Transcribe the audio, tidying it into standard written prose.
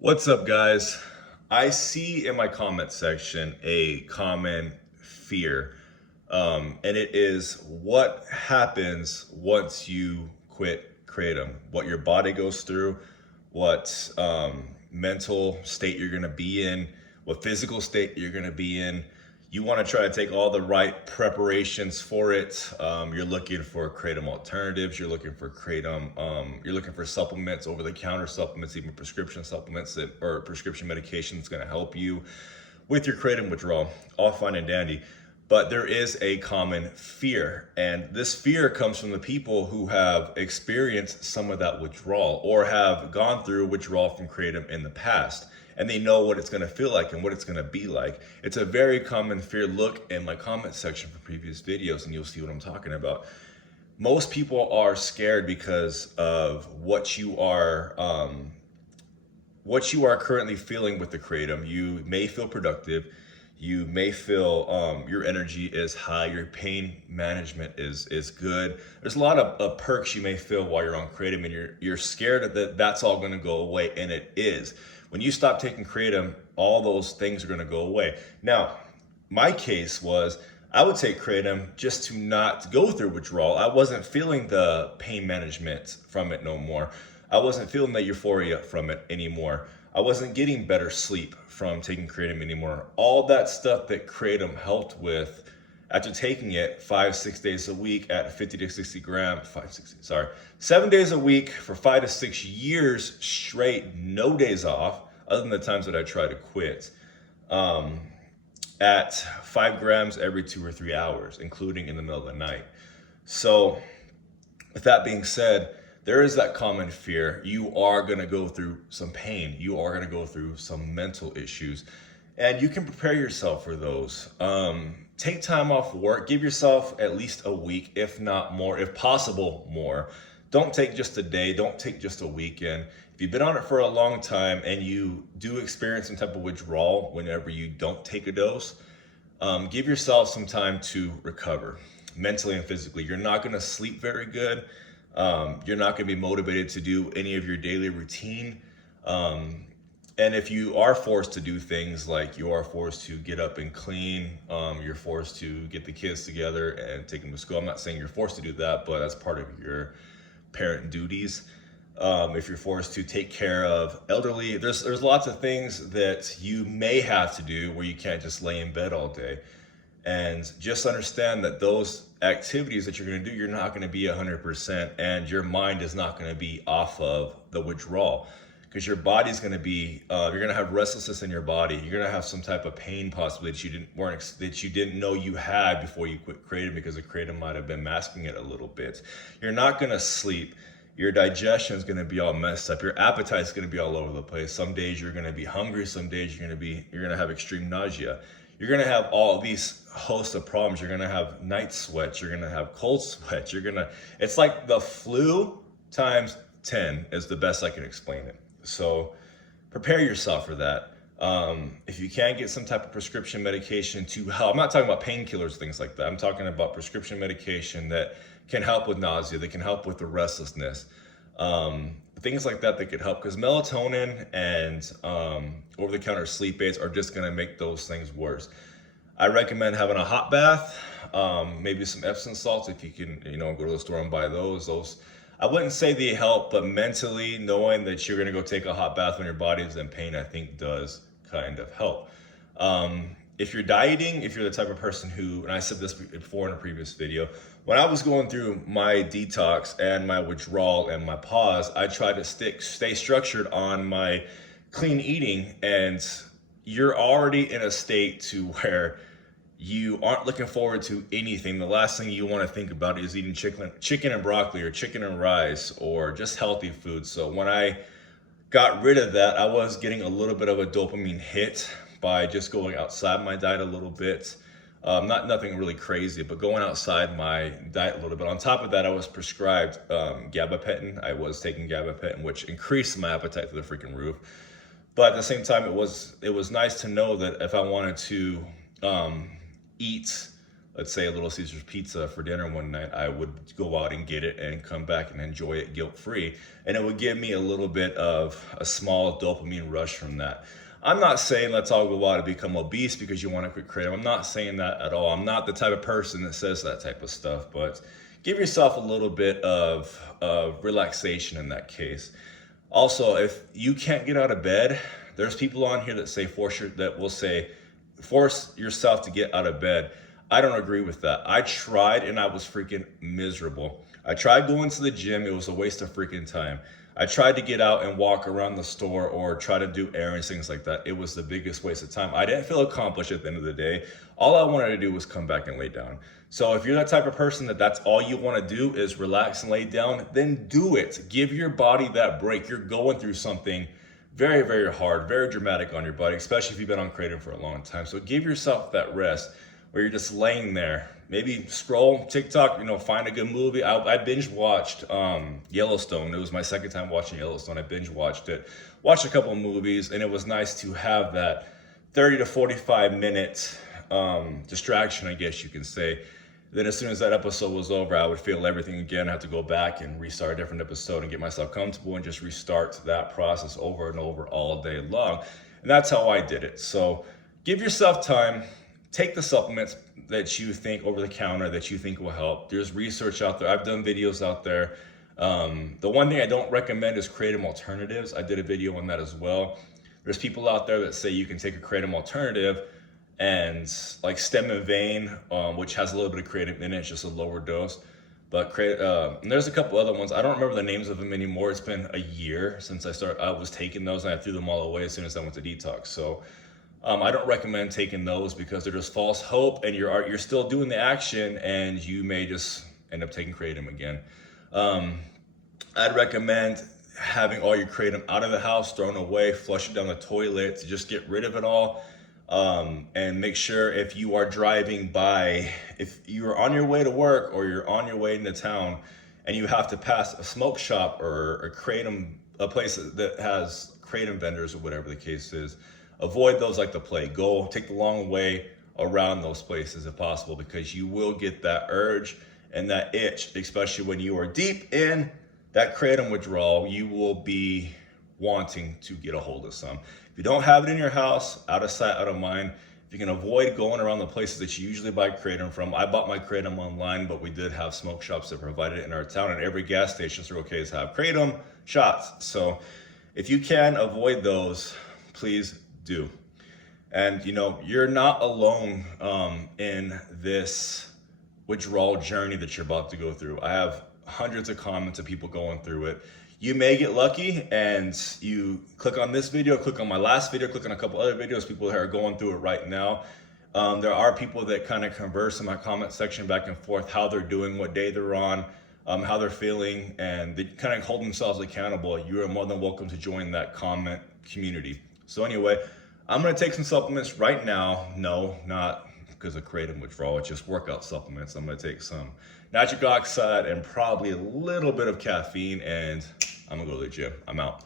What's up, guys? I see in my comment section a common fear, and it is what happens once you quit Kratom, what your body goes through, what mental state you're going to be in, what physical state you're going to be in. You want to try to take all the right preparations for it. You're looking for kratom alternatives. You're looking for kratom. You're looking for supplements, over-the-counter supplements, even prescription supplements or prescription medication that's going to help you with your kratom withdrawal. All fine and dandy, but there is a common fear, and this fear comes from the people who have experienced some of that withdrawal or have gone through withdrawal from kratom in the past, and they know what it's going to feel like and what it's going to be like. It's a very common fear. Look in my comment section for previous videos and you'll see what I'm talking about. Most people are scared because of what you are currently feeling with the kratom. You may feel productive. You may feel your energy is high, your pain management is good. There's a lot of perks you may feel while you're on kratom, and you're scared that that's all going to go away, and it is. When you stop taking kratom, all those things are going to go away. Now, my case was I would take kratom just to not go through withdrawal. I wasn't feeling the pain management from it no more. I wasn't feeling the euphoria from it anymore. I wasn't getting better sleep from taking kratom anymore. All that stuff that kratom helped with after taking it 5-6 days a week at 50 to 60 grams, 7 days a week for 5 to 6 years straight, no days off, other than the times that I try to quit, at 5 grams every 2 or 3 hours, including in the middle of the night. So with that being said, there is that common fear. You are going to go through some pain. You are going to go through some mental issues, and you can prepare yourself for those. Take time off work. Give yourself at least a week, if not more, if possible, more. Don't take just a day. Don't take just a weekend. If you've been on it for a long time and you do experience some type of withdrawal whenever you don't take a dose, give yourself some time to recover mentally and physically. You're not going to sleep very good. You're not going to be motivated to do any of your daily routine. And if you are forced to do things like you are forced to get up and clean, you're forced to get the kids together and take them to school. I'm not saying you're forced to do that, but that's part of your parent duties. If you're forced to take care of elderly, there's lots of things that you may have to do where you can't just lay in bed all day. And just understand that those activities that you're going to do, you're not going to be 100%, and your mind is not going to be off of the withdrawal, because your body's going to be, you're going to have restlessness in your body. You're going to have some type of pain possibly that you didn't know you had before you quit kratom, because the kratom might have been masking it a little bit. You're not going to sleep. Your digestion is going to be all messed up. Your appetite is going to be all over the place. Some days you're going to be hungry. Some days you're going to have extreme nausea. You're going to have all these hosts of problems. You're going to have night sweats. You're going to have cold sweats. It's like the flu times 10 is the best I can explain it. So prepare yourself for that. If you can get some type of prescription medication to help, I'm not talking about painkillers, things like that. I'm talking about prescription medication that can help with nausea, that can help with the restlessness, things like that could help, because melatonin and over-the-counter sleep aids are just going to make those things worse. I recommend having a hot bath, maybe some Epsom salts if you can, go to the store and buy those. I wouldn't say they help, but mentally knowing that you're going to go take a hot bath when your body is in pain, I think does kind of help. If you're dieting, if you're the type of person who, and I said this before in a previous video, when I was going through my detox and my withdrawal and my pause, I tried to stay structured on my clean eating, and you're already in a state to where you aren't looking forward to anything. The last thing you want to think about is eating chicken and broccoli or chicken and rice or just healthy food. So when I got rid of that, I was getting a little bit of a dopamine hit by just going outside my diet a little bit. Nothing really crazy, but going outside my diet a little bit. On top of that, I was prescribed gabapentin. I was taking gabapentin, which increased my appetite to the freaking roof. But at the same time, it was nice to know that if I wanted to eat let's say a Little Caesars pizza for dinner one night, I would go out and get it and come back and enjoy it guilt-free. And it would give me a little bit of a small dopamine rush from that. I'm not saying let's all go out and become obese because you want to quit Kratom. I'm not saying that at all. I'm not the type of person that says that type of stuff, but give yourself a little bit of relaxation in that case. Also, if you can't get out of bed, there's people on here that say force yourself to get out of bed. I don't agree with that. I tried and I was freaking miserable. I tried going to the gym. It was a waste of freaking time. I tried to get out and walk around the store or try to do errands, things like that. It was the biggest waste of time. I didn't feel accomplished at the end of the day. All I wanted to do was come back and lay down. So if you're that type of person that's all you want to do is relax and lay down, then do it. Give your body that break. You're going through something very, very hard, very dramatic on your body, especially if you've been on Kratom for a long time. So give yourself that rest where you're just laying there. Maybe scroll TikTok, find a good movie. I binge watched Yellowstone. It was my second time watching Yellowstone. I binge watched it, watched a couple of movies, and it was nice to have that 30 to 45 minute distraction, I guess you can say. Then as soon as that episode was over, I would feel everything again. I had to go back and restart a different episode and get myself comfortable and just restart that process over and over all day long. And that's how I did it. So give yourself time. Take the supplements that you think over the counter that you think will help. There's research out there. I've done videos out there. The one thing I don't recommend is Kratom alternatives. I did a video on that as well. There's people out there that say you can take a Kratom alternative and like Stem and Vein, which has a little bit of Kratom in it, it's just a lower dose. But and there's a couple other ones. I don't remember the names of them anymore. It's been a year since I was taking those, and I threw them all away as soon as I went to detox. So I don't recommend taking those because they're just false hope, and you're still doing the action, and you may just end up taking Kratom again. I'd recommend having all your Kratom out of the house, thrown away, flush it down the toilet to just get rid of it all. And make sure if you are driving by, if you're on your way to work or you're on your way into town and you have to pass a smoke shop or a place that has Kratom vendors or whatever the case is, avoid those like the plague. Go take the long way around those places if possible, because you will get that urge and that itch, especially when you are deep in that Kratom withdrawal. You will be wanting to get a hold of some. If you don't have it in your house, out of sight, out of mind, if you can avoid going around the places that you usually buy Kratom from. I bought my Kratom online, but we did have smoke shops that provided it in our town, and every gas station through OKs have Kratom shots. So if you can avoid those, please do. And you're not alone in this withdrawal journey that you're about to go through. I have hundreds of comments of people going through it. You may get lucky and you click on this video, click on my last video, click on a couple other videos, people that are going through it right now. There are people that kind of converse in my comment section back and forth, how they're doing, what day they're on, how they're feeling, and they kind of hold themselves accountable. You are more than welcome to join that comment community. So anyway, I'm going to take some supplements right now. No, not because of Kratom withdrawal, it's just workout supplements. I'm going to take some nitric oxide and probably a little bit of caffeine, and I'm going to go to the gym. I'm out.